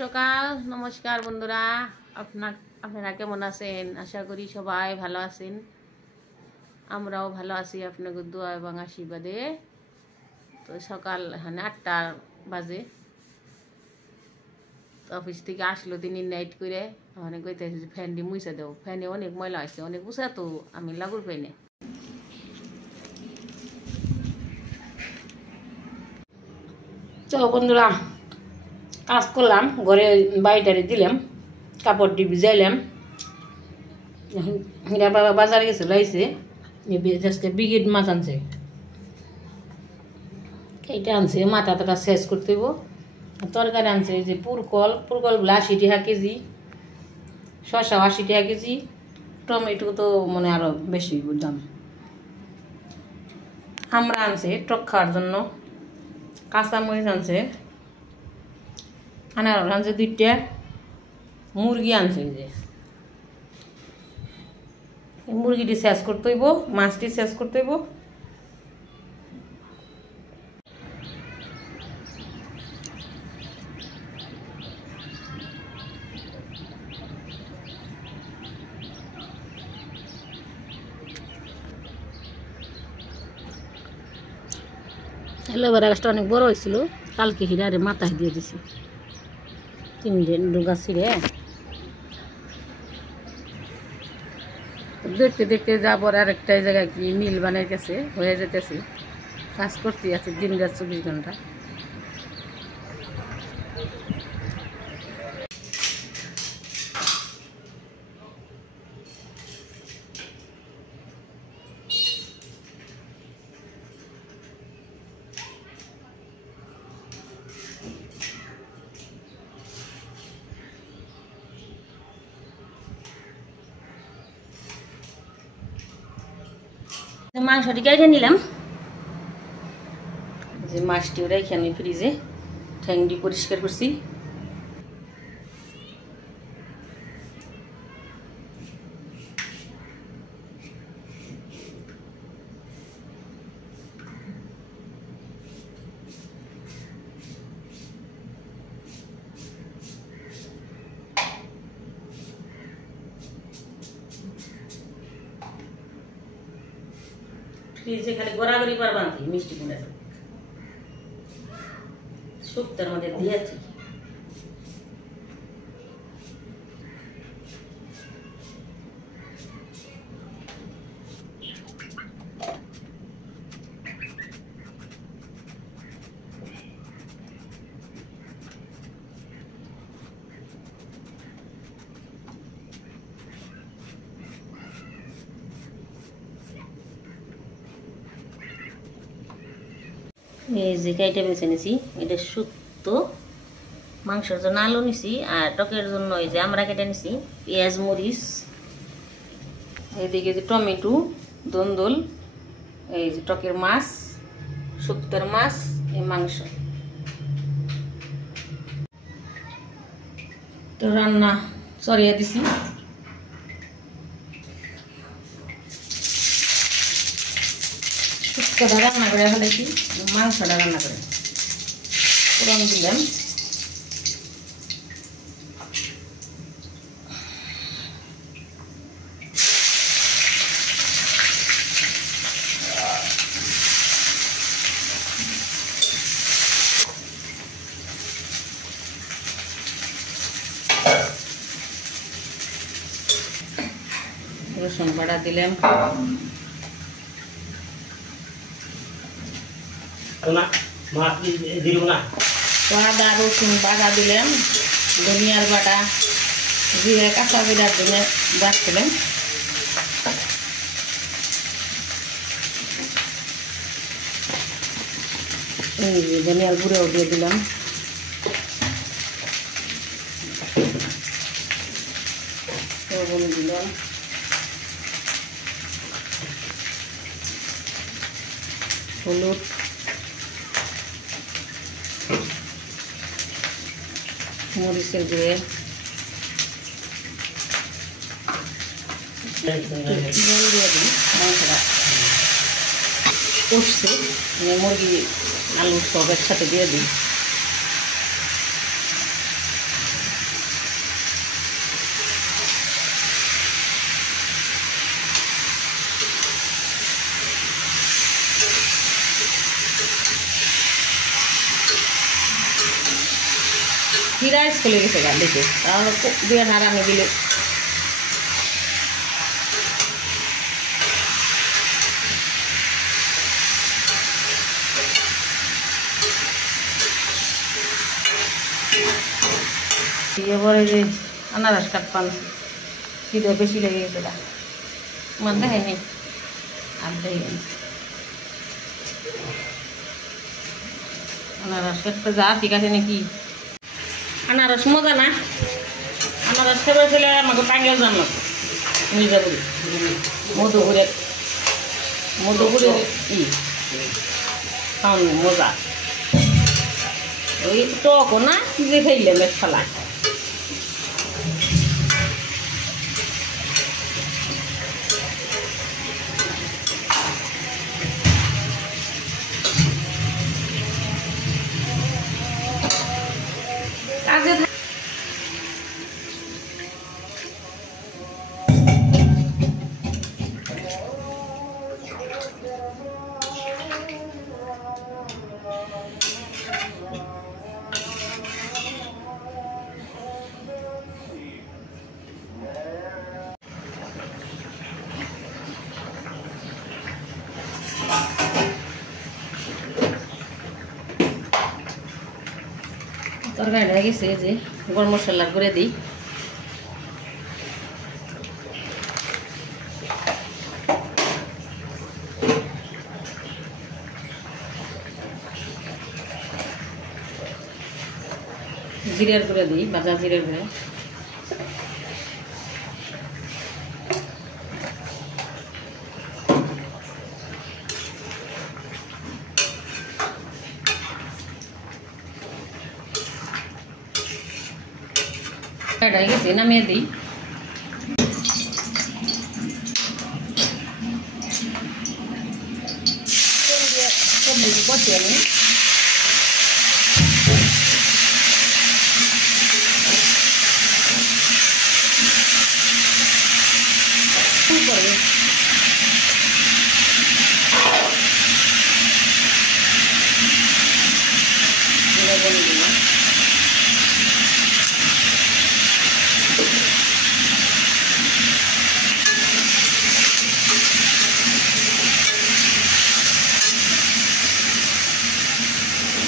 সকাল নমস্কার বন্ধুরা, আপনারা কেমন আছেন? আশা করি সবাই ভালো আছেন। আমরাও ভালো আছি আপনাদের দোয়া এবং আশীর্বাদে। তো সকাল 8টা বাজে, অফিস থেকে আসলো তিনি নাইট করে অনেক কইতেছে ফ্যান দিয়ে মুছে দেও, ফ্যানে অনেক ময়লা হয়েছে, অনেক উঁচা তো আমি লাগুর পাই না। তো বন্ধুরা কাজ করলাম, ঘরে বাড়িটারে দিলাম, কাপড় দিয়ে ভিজাইলাম। হীরা বাবা বাজারে গেছে, লাইছে আজকে ব্রিগেড মাছ আনছে, এইটা আনছে, মাথা টাটা শেষ করতে হইব। তরকারি আনছে যে পুরকলগুলো 80 টাকা কেজি, শসা 80 টাকা কেজি, টমেটো তো মানে আরো বেশি দাম। আমরা আনছে টক খাওয়ার জন্য, কাঁচামরিচ আনছে, আনারস আনছে 2টা, মুরগি আনছে যে মুরগিটি শেষ করতে হইব, মাছটি শেষ করতে হইব। এলোভেরা গাছটা অনেক বড় হয়েছিল, কালকে হিরারে মাথায় দিয়ে দিছি 3 ডুগা ছিঁড়ে। দেখতে দেখতে যাবার আরেকটা জায়গায় কি মিল বানাইতেছে, হয়ে যেতেছে, কাজ করতে আছে দিন রাত 24 ঘন্টা। মাংসটি কেটে নিলাম, যে মাছটিও রেখে আমি ফ্রিজে ঠ্যাংটি পরিষ্কার করছি। ফ্রিজে খালি গড়াগড়ি পারবা কি মিষ্টি কুমড়া শুক্তার মধ্যে দিয়েছি। এই যে কাইটা বেছে নিছি, এটা শুক্তো, মাংসের জন্য আলু নিছি, আর টকের জন্য এই যে আমরা কেটে নিছি পেঁয়াজ মরিচ, এইদিকে যে টমেটো দন্দল, এই যে টকের মাছ, শুক্তোর মাছ, এই মাংস। তো রান্না চড়িয়ে দিছি, শুক্তোটা রান্না করে ফেলেছি, মাংসটা রান্না করে ফোড়ন দিলাম। রসুন বাটা দিলাম, আদা রসুন বাটা দিলাম, ধনিয়ার বাটা, জিরে কাঁচা জিরার জন্য বাটছিলাম, ধনিয়ার গুঁড়োও দিয়ে দিলাম, লবণ দিলাম, হলুদ, মরিচের গুঁড়ো, জল দিয়ে দিই। মাংসটা কষছে, মুরগি আলু সব একসাথে দিয়ে দিই। হিরা স্কুলে গেছে গা দেখে তাহলে দিয়ে নাড়ানো দিলে এবারে যে আনারস কাটপান খিদে বেশি লেগে গেছে গা মান দেখেনি আর দেখেনি আনারস কাটতে যা ঠিক আছে নাকি আনারস মজা না আনারস খেয়ে ফেলে আমাকে টাঙ্গেও জানলাম মির্জাপুরি মধুপুরের খাওয়ান মজা ওই টকও না যে খাইলে মেঘ ফেলা কাজে তরকারি হয়ে গেছে যে গরম মশলা করে দিই জিরার করে দিই ভাজা জিরার করে হয়ে গেছে নামিয়ে দিই সবজি কষিয়ে নিই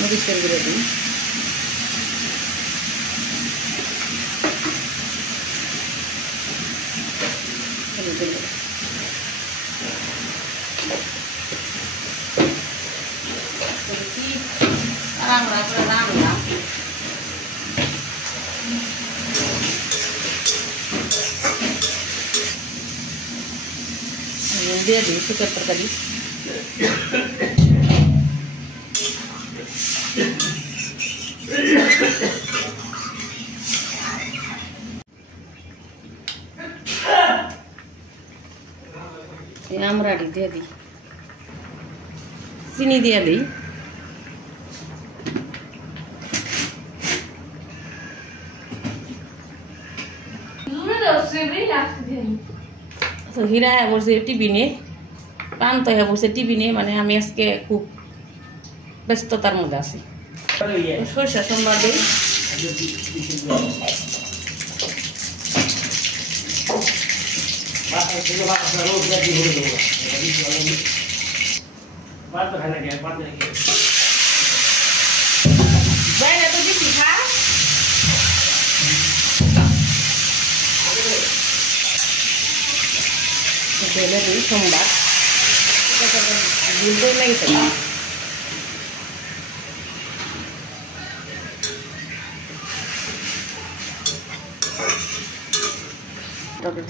মরিচের গুঁড়ো দিই দিয়ে দিই শুকের তরকারি আমরাড়ি দিয়ে দিই চিনি দিয়ে দিই তো হীরা হ্যাঁ বলছে টিফিনে প্রান্ত হ্যাঁ বলছে টিফিনে মানে আমি আজকে খুব ব্যস্ততার মধ্যে আছি সরষা সোমবার দিই সোমবার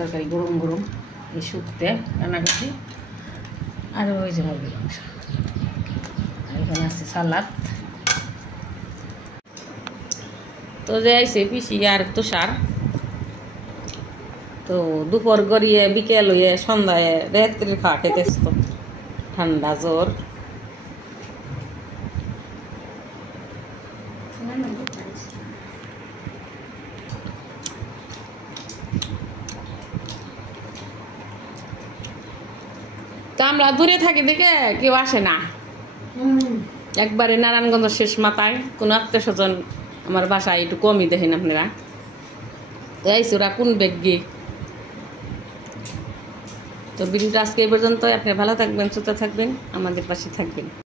তরকারি গরম গরম এই শুকতে রান্না করছি আর ওই যে মুরগির মাংস আর এখানে আছে সালাদ তো যে আইসে পিসি আর তো সার তো দুপুর গড়িয়ে বিকেল হইয়ে সন্ধ্যায় রাত্রির খাওয়া খেতেছ তো ঠান্ডা জ্বর তো আমরা দূরে থাকি দেখে কেউ আসে না একবারে নারায়ণগঞ্জ শেষ মাথায় কোনো আত্মীয় স্বজন আমার বাসায় একটু কমই দেখেন আপনারা। এই ওরা কোন বেগি। তো ভিডিওটা আজকে এই পর্যন্ত। আপনি ভালো থাকবেন, সুস্থ থাকবেন, আমাদের পাশে থাকবেন।